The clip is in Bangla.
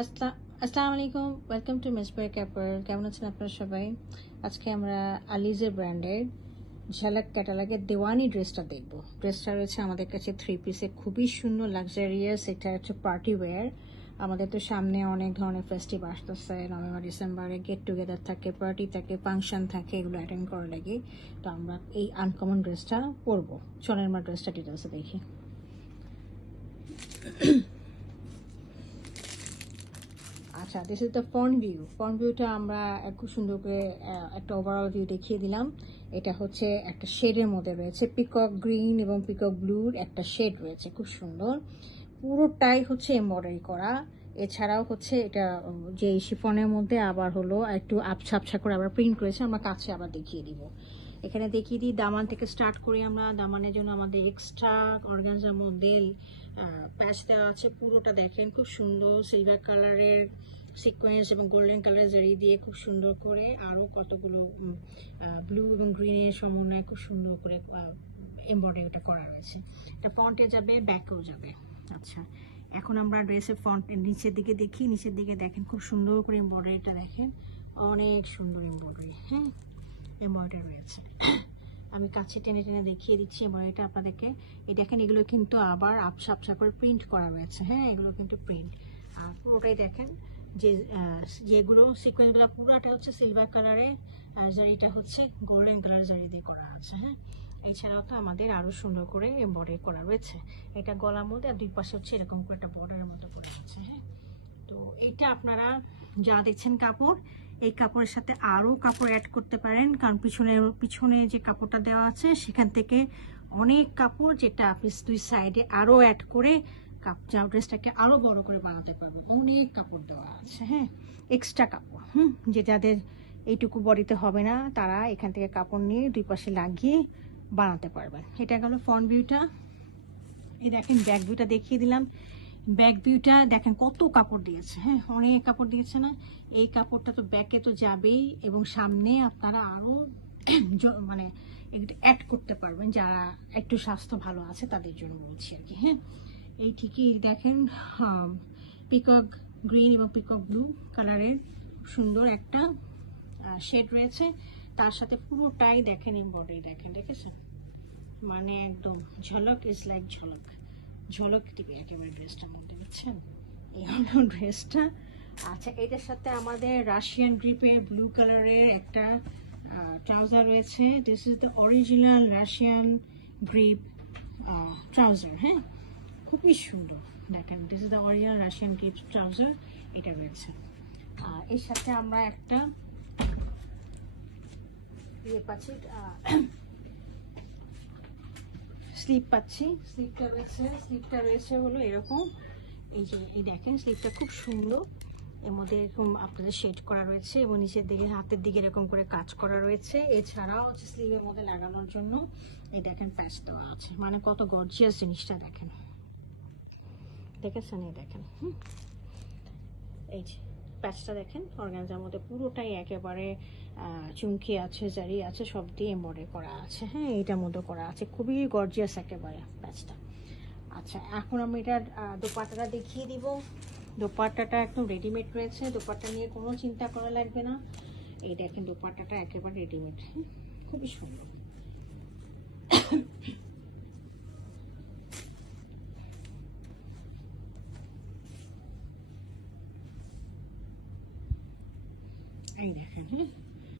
আসসালামু আলাইকুম, ওয়েলকাম টু মিসবাই কাপড়। কেমন আছেন আপনারা সবাই? আজকে আমরা আলিজে ব্র্যান্ডের ঝলক ক্যাটালগের দেওয়ানি ড্রেসটা দেখব। ড্রেসটা রয়েছে আমাদের কাছে 3 পিসে, খুবই সুন্দর লাক্সারিয়াস। এটা হচ্ছে পার্টি ওয়্যার। আমাদের তো সামনে অনেক ধরনের ফেস্টিভ আসতেছে, নভেম্বর ডিসেম্বরে গেট টুগেদার থাকে, পার্টি থাকে, ফাংশন থাকে, এগুলো অ্যাটেন্ড করা লাগে। তো আমরা এই আনকমন ড্রেসটা পরবো। চলেন আমরা ড্রেসটা ডিটেলসে দেখি। আচ্ছা, this is the front view. Front ভিউটা আমরা খুব সুন্দর করে একটা ওভারঅল ভিউ দেখিয়ে দিলাম। এটা হচ্ছে একটা শেডের মধ্যে রয়েছে, পিকক গ্রিন এবং পিকক ব্লুর একটা শেড রয়েছে, খুব সুন্দর। পুরোটাই হচ্ছে এমব্রয়ডারি করা। এছাড়াও হচ্ছে এটা যে শিফনের মধ্যে আবার হলো একটু আবছা আবছা করে আবার প্রিন্ট করেছে। আমরা কাছে আবার দেখিয়ে দিব। এখানে দেখিয়ে দিই দামান থেকে স্টার্ট করি আমরা। দামানের জন্য আমাদের এক্সট্রা অর্গানজার মধ্যে প্যাচ দেওয়া আছে। পুরোটা দেখেন খুব সুন্দর সিলভার কালারের সিকোয়েন্স এবং গোল্ডেন কালার জারি দিয়ে খুব সুন্দর করে, আরও কতগুলো ব্লু এবং গ্রিনের সমন্বয়ে খুব সুন্দর করে এমব্রয়ডারিটা করা রয়েছে। এটা ফ্রন্টে যাবে, ব্যাকেও যাবে। আচ্ছা, এখন আমরা ড্রেসের ফ্রন্টের নিচের দিকে দেখি। নিচের দিকে দেখেন খুব সুন্দর করে এমব্রয়ডারিটা দেখেন, অনেক সুন্দর এমব্রয়ডারি। হ্যাঁ, এমব্রয়ডারি রয়েছে। আমি কাছে টেনে টেনে দেখিয়ে দিচ্ছি এমব্রয়ডারিটা আপনাদেরকে। এই দেখেন, এগুলো কিন্তু আবার আবছা আবছা করে প্রিন্ট করা রয়েছে। হ্যাঁ, এগুলো কিন্তু প্রিন্ট। আর পুরোটাই দেখেন যেগুলো সিকোয়েন্সগুলো পুরোটা হচ্ছে সিলভার কালারের, আর জারিটা হচ্ছে গোল্ডেন কালার জারি দিয়ে করা আছে। হ্যাঁ, এছাড়াও তো আমাদের আরো সুন্দর করে এমব্রয়ডারি করা রয়েছে। এটা গলার মধ্যে আর দুই পাশে হচ্ছে এরকম করে একটা বর্ডারের মতো করে আছে। হ্যাঁ, তো এইটা আপনারা যা দেখছেন কাপড়, এই কাপড়ের সাথে আরো কাপড় অ্যাড করতে পারেন, কারণ পিছনে যে কাপড়টা দেওয়া আছে সেখান থেকে অনেক কাপড়, যেটা আপনি দুই সাইডে আরো অ্যাড করে ড্রেসটাকে আরো বড় করে বানাতে পারবেন। অনেক কাপড় দেওয়া আছে। হ্যাঁ, এক্সট্রা কাপড়, যে যাদের এইটুকু বডিতে হবে না, তারা এখান থেকে কাপড় নিয়ে দুই পাশে লাগিয়ে বানাতে পারবেন। এটা গেল ফ্রন্ট ভিউটা। এই দেখেন ব্যাক ভিউটা দেখিয়ে দিলাম। ব্যাক ভিউটা দেখেন কত কাপড় দিয়েছে। হ্যাঁ, অনেক কাপড় দিয়েছে না? এই কাপড়টা তো ব্যাকে তো যাবেই, এবং সামনে আপনারা আরো মানে অ্যাড করতে পারবেন, যারা একটু স্বাস্থ্য ভালো আছে তাদের জন্য বলছি আর কি। হ্যাঁ, এই ঠিকই দেখেন পিকক গ্রিন এবং পিকক ব্লু কালারের সুন্দর একটা শেড রয়েছে। তার সাথে পুরোটাই দেখেন এমব্রয়ডারি দেখেন, দেখেছেন? মানে একদম ঝলক ইজ লাইক ঝলক, ঝলক দিবে একেবারে ড্রেসটার মধ্যে, বুঝছেন? এই হলো ড্রেসটা। আচ্ছা, এটার সাথে আমাদের রাশিয়ান গ্রিপের ব্লু কালারের একটা ট্রাউজার রয়েছে। This is the original Russian grip trouser. হ্যাঁ, খুবই সুন্দর দেখেন, this is the original Russian grip trouser, এটা রয়েছে। আর এর সাথে আমরা একটা ইয়ে পাচ্ছি, স্লিপ পাচ্ছি। স্লিপটা রয়েছে হলো এরকম। এই যে এই দেখেন, স্লিপটা খুব সুন্দর। এর মধ্যে এরকম আপনাদের শেড করা রয়েছে এবং নিচের দিকে হাতের দিকে এরকম করে কাজ করা রয়েছে। এছাড়াও হচ্ছে স্লিভের মধ্যে লাগানোর জন্য এই দেখেন প্যাচ দেওয়া আছে। মানে কত গর্জিয়াস জিনিসটা দেখেন, দেখেছেন? এই দেখেন, এই যে প্যাচটা দেখেন, অর্গানজার মধ্যে পুরোটাই একেবারে চুমকি আছে, জারি আছে, সব দিয়ে এমব্রয়ডারি করা আছে। হ্যাঁ, এইটার মধ্যে করা আছে, খুবই গর্জিয়াস একেবারে প্যাচটা। আচ্ছা, এখন আমি এটার দোপাট্টাটা দেখিয়ে দিব। দোপাট্টাটা একদম রেডিমেড রয়েছে, দোপাট্টা নিয়ে কোনো চিন্তা করা লাগবে না। এই দেখেন দোপাট্টাটা একেবারে রেডিমেড, খুবই সুন্দর। এই দেখেন,